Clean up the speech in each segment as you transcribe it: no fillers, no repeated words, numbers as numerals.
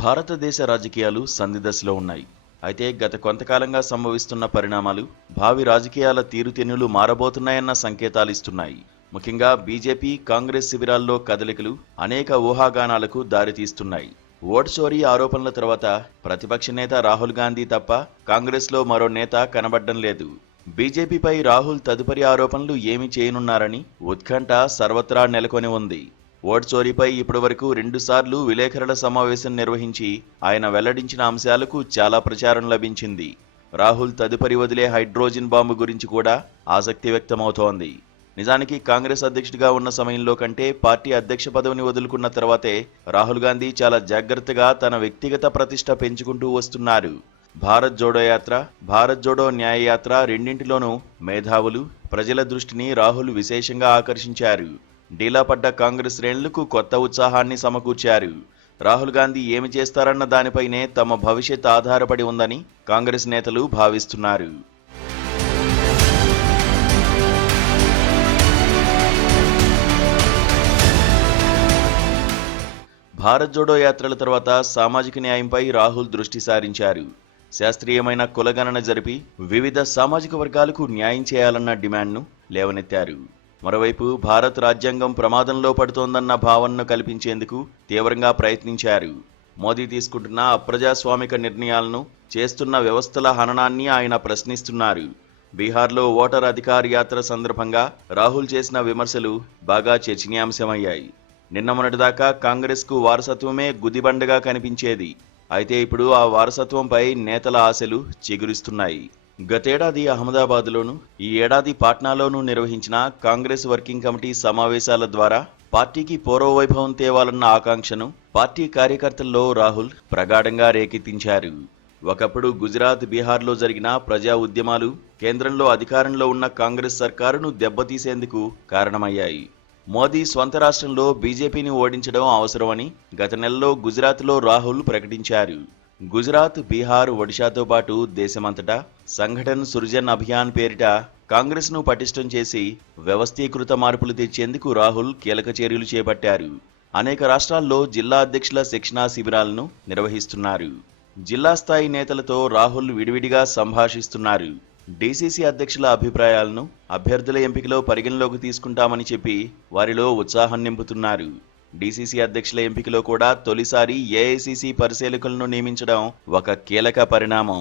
భారతదేశ రాజకీయాలు సందిదశలో ఉన్నాయి. అయితే గత కొంతకాలంగా సంభవిస్తున్న పరిణామాలు భావి రాజకీయాల తీరుతెన్నులు మారబోతున్నాయన్న సంకేతాలిస్తున్నాయి. ముఖ్యంగా బీజేపీ, కాంగ్రెస్ శిబిరాల్లో కదలికలు అనేక ఊహాగానాలకు దారితీస్తున్నాయి. ఓట్ చోరీ ఆరోపణల తర్వాత ప్రతిపక్ష నేత రాహుల్ గాంధీ తప్ప కాంగ్రెస్లో మరో నేత కనబడ్డం లేదు. బీజేపీపై రాహుల్ తదుపరి ఆరోపణలు ఏమి చేయనున్నారని ఉత్కంఠ సర్వత్రా నెలకొని ఉంది. ఓట్ చోరీపై ఇప్పటివరకు 2 సార్లు విలేకరుల సమావేశం నిర్వహించి ఆయన వెల్లడించిన అంశాలకు చాలా ప్రచారం లభించింది. రాహుల్ తదుపరి వదిలే హైడ్రోజన్ బాంబు గురించి కూడా ఆసక్తి వ్యక్తమవుతోంది. నిజానికి కాంగ్రెస్ అధ్యక్షుడిగా ఉన్న సమయంలో కంటే పార్టీ అధ్యక్ష పదవిని వదులుకున్న తర్వాతే రాహుల్ గాంధీ చాలా జాగ్రత్తగా తన వ్యక్తిగత ప్రతిష్ట పెంచుకుంటూ వస్తున్నారు. భారత్ జోడో యాత్ర, భారత్ జోడో న్యాయ యాత్ర రెండింటిలోనూ మేధావులు, ప్రజల దృష్టిని రాహుల్ విశేషంగా ఆకర్షించారు. డీలా పడ్డ కాంగ్రెస్ శ్రేణులకు కొత్త ఉత్సాహాన్ని సమకూర్చారు. రాహుల్ గాంధీ ఏమి చేస్తారన్న దానిపైనే తమ భవిష్యత్ ఆధారపడి ఉందని కాంగ్రెస్ నేతలు భావిస్తున్నారు. భారత్ జోడో యాత్రల తర్వాత సామాజిక న్యాయంపై రాహుల్ దృష్టి సారించారు. శాస్త్రీయమైన కులగణన జరిపి వివిధ సామాజిక వర్గాలకు న్యాయం చేయాలన్న డిమాండ్ను లేవనెత్తారు. మరోవైపు భారత్ రాజ్యాంగం ప్రమాదంలో పడుతోందన్న భావనను కల్పించేందుకు తీవ్రంగా ప్రయత్నించారు. మోదీ తీసుకుంటున్న అప్రజాస్వామిక నిర్ణయాలను, చేస్తున్న వ్యవస్థల హననాన్ని ఆయన ప్రశ్నిస్తున్నారు. బీహార్లో ఓటర్ అధికార్ యాత్ర సందర్భంగా రాహుల్ చేసిన విమర్శలు బాగా చర్చనీయాంశమయ్యాయి. నిన్న మొన్నటిదాకా కాంగ్రెస్కు వారసత్వమే గుదిబండగా కనిపించేది. అయితే ఇప్పుడు ఆ వారసత్వంపై నేతల ఆశలు చిగురిస్తున్నాయి. గతేడాది అహ్మదాబాద్లోనూ, ఈ ఏడాది పాట్నాలోనూ నిర్వహించిన కాంగ్రెస్ వర్కింగ్ కమిటీ సమావేశాల ద్వారా పార్టీకి పూర్వవైభవం తేవాలన్న ఆకాంక్షను పార్టీ కార్యకర్తల్లో రాహుల్ ప్రగాఢంగా రేకెత్తించారు. ఒకప్పుడు గుజరాత్, బీహార్లో జరిగిన ప్రజా ఉద్యమాలు కేంద్రంలో అధికారంలో ఉన్న కాంగ్రెస్ సర్కారును దెబ్బతీసేందుకు కారణమయ్యాయి. మోదీ స్వంత రాష్ట్రంలో బీజేపీని ఓడించడం అవసరమని గత నెలలో గుజరాత్లో రాహుల్ ప్రకటించారు. గుజరాత్, బీహార్, ఒడిశాతో పాటు దేశమంతటా సంఘటన్ సృజన్ అభియాన్ పేరిట కాంగ్రెస్ను పటిష్టం చేసి వ్యవస్థీకృత మార్పులు తెచ్చేందుకు రాహుల్ కీలక చర్యలు చేపట్టారు. అనేక రాష్ట్రాల్లో జిల్లా అధ్యక్షుల శిక్షణా శిబిరాలను నిర్వహిస్తున్నారు. జిల్లా స్థాయి నేతలతో రాహుల్ విడివిడిగా సంభాషిస్తున్నారు. డీసీసీ అధ్యక్షుల అభిప్రాయాలను అభ్యర్థుల ఎంపికలో పరిగణలోకి తీసుకుంటామని చెప్పి వారిలో ఉత్సాహం నింపుతున్నారు. డీసీసీ అధ్యక్షుల ఎంపికలో కూడా తొలిసారి ఏఐసీసీ పరిశీలకులను నియమించడం ఒక కీలక పరిణామం.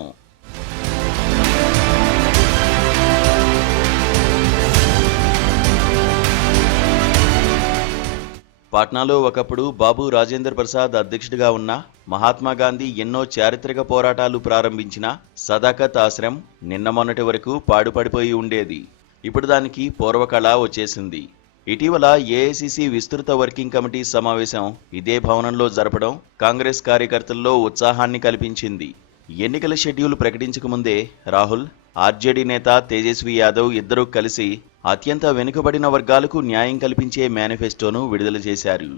పాట్నాలో ఒకప్పుడు బాబు రాజేందర్ ప్రసాద్ అధ్యక్షుడిగా ఉన్న మహాత్మా గాంధీ ఎన్నో చారిత్రక పోరాటాలు ప్రారంభించిన సదాకత్ ఆశ్రమ్ నిన్న మొన్నటి వరకు పాడుపడిపోయి ఉండేది. ఇప్పుడు దానికి పూర్వకళ వచ్చేసింది. ఇటీవల ఏఐసీసీ విస్తృత వర్కింగ్ కమిటీ సమావేశం ఇదే భవనంలో జరపడం కాంగ్రెస్ కార్యకర్తల్లో ఉత్సాహాన్ని కల్పించింది. ఎన్నికల షెడ్యూల్ ప్రకటించకముందే రాహుల్, ఆర్జేడీ నేత తేజస్వి యాదవ్ ఇద్దరూ కలిసి అత్యంత వెనుకబడిన వర్గాలకు న్యాయం కల్పించే మేనిఫెస్టోను విడుదల చేశారు.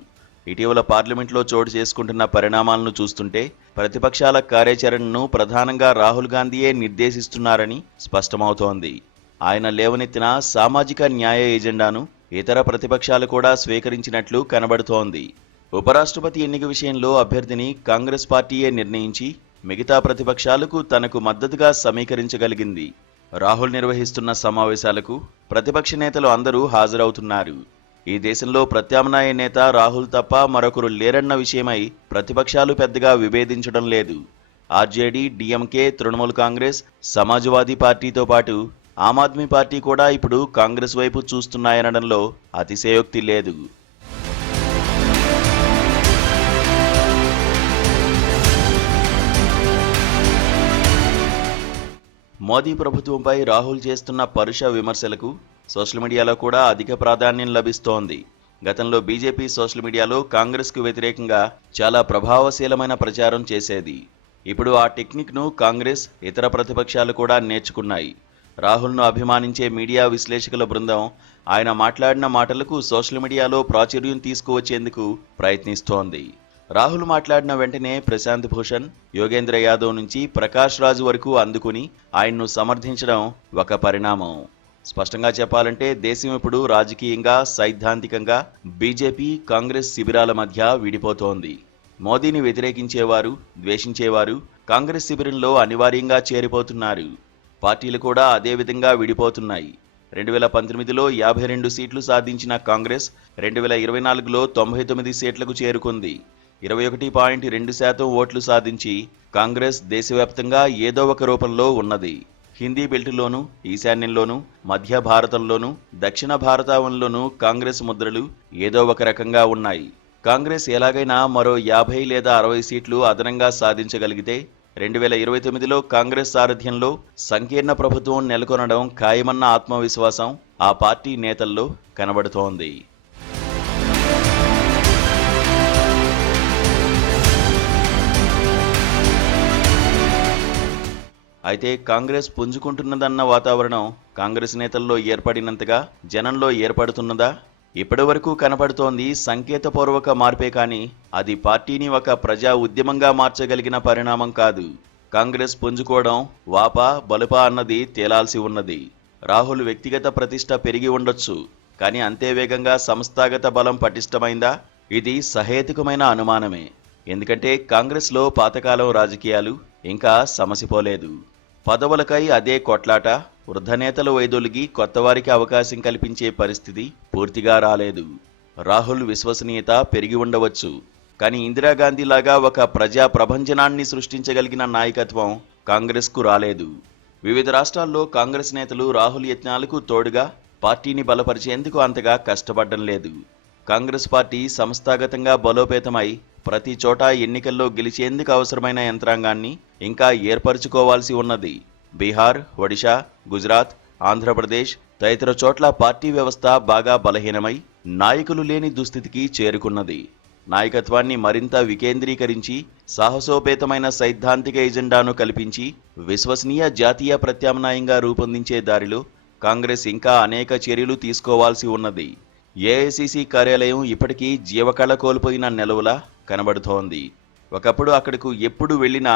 ఇటీవల పార్లమెంట్లో చోటు చేసుకుంటున్న పరిణామాలను చూస్తుంటే ప్రతిపక్షాల కార్యాచరణను ప్రధానంగా రాహుల్ గాంధీయే నిర్దేశిస్తున్నారని స్పష్టమవుతోంది. ఆయన లేవనెత్తిన సామాజిక న్యాయ ఎజెండాను ఇతర ప్రతిపక్షాలు కూడా స్వీకరించినట్లు కనబడుతోంది. ఉపరాష్ట్రపతి ఎన్నిక విషయంలో అభ్యర్థిని కాంగ్రెస్ పార్టీయే నిర్ణయించి మిగతా ప్రతిపక్షాలకు తనకు మద్దతుగా సమీకరించగలిగింది. రాహుల్ నిర్వహిస్తున్న సమావేశాలకు ప్రతిపక్ష నేతలు అందరూ హాజరవుతున్నారు. ఈ దేశంలో ప్రత్యామ్నాయ నేత రాహుల్ తప్ప మరొకరు లేరన్న విషయమై ప్రతిపక్షాలు పెద్దగా విభేదించడం లేదు. ఆర్జేడీ, డీఎంకే, తృణమూల్ కాంగ్రెస్, సమాజ్వాదీ పార్టీతో పాటు ఆమ్ ఆద్మీ పార్టీ కూడా ఇప్పుడు కాంగ్రెస్ వైపు చూస్తున్నాయనడంలో అతిశయోక్తి లేదు. మోదీ ప్రభుత్వంపై రాహుల్ చేస్తున్న పరుష విమర్శలకు సోషల్ మీడియాలో కూడా అధిక ప్రాధాన్యం లభిస్తోంది. గతంలో బీజేపీ సోషల్ మీడియాలో కాంగ్రెస్కు వ్యతిరేకంగా చాలా ప్రభావశీలమైన ప్రచారం చేసేది. ఇప్పుడు ఆ టెక్నిక్ను కాంగ్రెస్, ఇతర ప్రతిపక్షాలు కూడా నేర్చుకున్నాయి. రాహుల్ను అభిమానించే మీడియా విశ్లేషకుల బృందం ఆయన మాట్లాడిన మాటలకు సోషల్ మీడియాలో ప్రాచుర్యం తీసుకువచ్చేందుకు ప్రయత్నిస్తోంది. రాహుల్ మాట్లాడిన వెంటనే ప్రశాంత్ భూషణ్, యోగేంద్ర యాదవ్ నుంచి ప్రకాష్ రాజ్ వరకు అందుకుని ఆయన్ను సమర్థించడం ఒక పరిణామం. స్పష్టంగా చెప్పాలంటే దేశం ఇప్పుడు రాజకీయంగా, సైద్ధాంతికంగా బీజేపీ, కాంగ్రెస్ శిబిరాల మధ్య విడిపోతోంది. మోదీని వ్యతిరేకించేవారు, ద్వేషించేవారు కాంగ్రెస్ శిబిరంలో అనివార్యంగా చేరిపోతున్నారు. పార్టీలు కూడా అదే విధంగా విడిపోతున్నాయి. 2019లో 52 సీట్లు సాధించిన కాంగ్రెస్ 2024లో 99 సీట్లకు చేరుకుంది. 21.2% ఓట్లు సాధించి కాంగ్రెస్ దేశవ్యాప్తంగా ఏదో ఒక రూపంలో ఉన్నది. హిందీ బెల్టులోనూ, ఈశాన్యంలోనూ, మధ్య భారతంలోనూ, దక్షిణ భారతావనిలోనూ కాంగ్రెస్ ముద్రలు ఏదో ఒక రకంగా ఉన్నాయి. కాంగ్రెస్ ఎలాగైనా మరో 50 లేదా 60 సీట్లు అదనంగా సాధించగలిగితే 2029లో కాంగ్రెస్ సారథ్యంలో సంకీర్ణ ప్రభుత్వం నెలకొనడం ఖాయమన్న ఆత్మవిశ్వాసం ఆ పార్టీ నేతల్లో కనబడుతోంది. అయితే కాంగ్రెస్ పుంజుకుంటున్నదన్న వాతావరణం కాంగ్రెస్ నేతల్లో ఏర్పడినంతగా జనంలో ఏర్పడుతున్నదా? ఇప్పటివరకు కనపడుతోంది సంకేతపూర్వక మార్పే కానీ అది పార్టీని ఒక ప్రజా ఉద్యమంగా మార్చగలిగిన పరిణామం కాదు. కాంగ్రెస్ పుంజుకోవడం వాపా బలుపా అన్నది తేలాల్సి ఉన్నది. రాహుల్ వ్యక్తిగత ప్రతిష్ట పెరిగి ఉండొచ్చు, కానీ అంతే వేగంగా సంస్థాగత బలం పటిష్టమైందా? ఇది సహేతుకమైన అనుమానమే. ఎందుకంటే కాంగ్రెస్లో పాతకాలం రాజకీయాలు ఇంకా సమసిపోలేదు. పదవులకై అదే కొట్లాట, వృద్ధనేతలు వైదొలిగి కొత్తవారికి అవకాశం కల్పించే పరిస్థితి పూర్తిగా రాలేదు. రాహుల్ విశ్వసనీయత పెరిగి ఉండవచ్చు, కానీ ఇందిరాగాంధీలాగా ఒక ప్రజా ప్రభంజనాన్ని సృష్టించగలిగిన నాయకత్వం కాంగ్రెస్కు రాలేదు. వివిధ రాష్ట్రాల్లో కాంగ్రెస్ నేతలు రాహుల్ యత్నాలకు తోడుగా పార్టీని బలపరిచేందుకు అంతగా కష్టపడడం లేదు. కాంగ్రెస్ పార్టీ సంస్థాగతంగా బలోపేతమై ప్రతి చోట ఎన్నికల్లో గెలిచేందుకు అవసరమైన యంత్రాంగాన్ని ఇంకా ఏర్పరచుకోవాల్సి ఉన్నది. బీహార్, ఒడిషా, గుజరాత్, ఆంధ్రప్రదేశ్ తదితర చోట్ల పార్టీ వ్యవస్థ బాగా బలహీనమై నాయకులు లేని దుస్థితికి చేరుకున్నది. నాయకత్వాన్ని మరింత వికేంద్రీకరించి సాహసోపేతమైన సైద్ధాంతిక ఎజెండాను కల్పించి విశ్వసనీయ జాతీయ ప్రత్యామ్నాయంగా రూపొందించే దారిలో కాంగ్రెస్ ఇంకా అనేక చర్యలు తీసుకోవాల్సి ఉన్నది. ఏఐసీసీ కార్యాలయం ఇప్పటికీ జీవకళ కోల్పోయిన నెలవులా కనబడుతోంది. ఒకప్పుడు అక్కడకు ఎప్పుడు వెళ్ళినా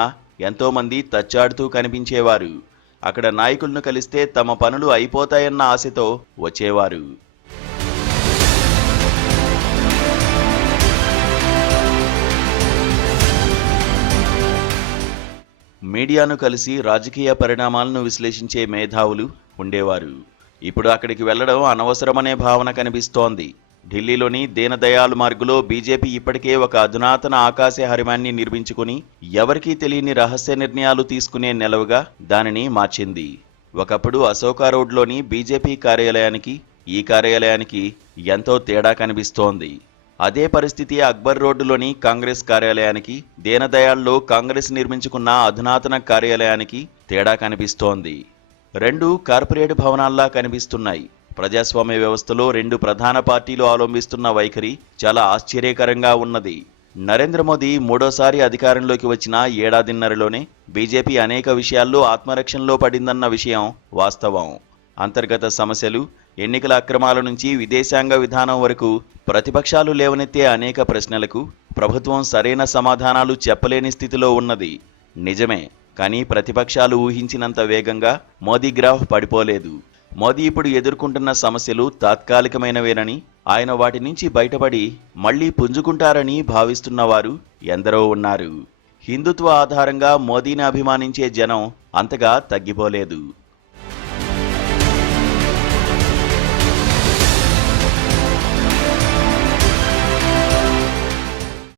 ఎంతోమంది తచ్చాడుతూ కనిపించేవారు. అక్కడ నాయకులను కలిస్తే తమ పనులు అయిపోతాయన్న ఆశతో వచ్చేవారు. మీడియాను కలిసి రాజకీయ పరిణామాలను విశ్లేషించే మేధావులు ఉండేవారు. ఇప్పుడు అక్కడికి వెళ్లడం అనవసరమనే భావన కనిపిస్తోంది. ఢిల్లీలోని దీనదయాళ్ మార్గులో బీజేపీ ఇప్పటికే ఒక అధునాతన ఆకాశ హరిమాన్ని నిర్మించుకుని ఎవరికీ తెలియని రహస్య నిర్ణయాలు తీసుకునే నెలవుగా దానిని మార్చింది. ఒకప్పుడు అశోకా రోడ్లోని బీజేపీ కార్యాలయానికి ఈ కార్యాలయానికి ఎంతో తేడా కనిపిస్తోంది. అదే పరిస్థితి అక్బర్ రోడ్డులోని కాంగ్రెస్ కార్యాలయానికి, దీనదయాళ్లో కాంగ్రెస్ నిర్మించుకున్న అధునాతన కార్యాలయానికి తేడా కనిపిస్తోంది. రెండు కార్పొరేట్ భవనాల్లా కనిపిస్తున్నాయి. ప్రజాస్వామ్య వ్యవస్థలో రెండు ప్రధాన పార్టీలు అవలంబిస్తున్న వైఖరి చాలా ఆశ్చర్యకరంగా ఉన్నది. నరేంద్ర మోదీ మూడోసారి అధికారంలోకి వచ్చిన ఏడాదిన్నరలోనే బీజేపీ అనేక విషయాల్లో ఆత్మరక్షణలో పడిందన్న విషయం వాస్తవం. అంతర్గత సమస్యలు, ఎన్నికల అక్రమాల నుంచి విదేశాంగ విధానం వరకు ప్రతిపక్షాలు లేవనెత్తే అనేక ప్రశ్నలకు ప్రభుత్వం సరైన సమాధానాలు చెప్పలేని స్థితిలో ఉన్నది. నిజమే, కానీ ప్రతిపక్షాలు ఊహించినంత వేగంగా మోదీ గ్రాఫ్ పడిపోలేదు. మోదీ ఇప్పుడు ఎదుర్కొంటున్న సమస్యలు తాత్కాలికమైనవేనని, ఆయన వాటి నుంచి బయటపడి మళ్లీ పుంజుకుంటారని భావిస్తున్నవారు ఎందరో ఉన్నారు. హిందుత్వ ఆధారంగా మోదీని అభిమానించే జనం అంతగా తగ్గిపోలేదు.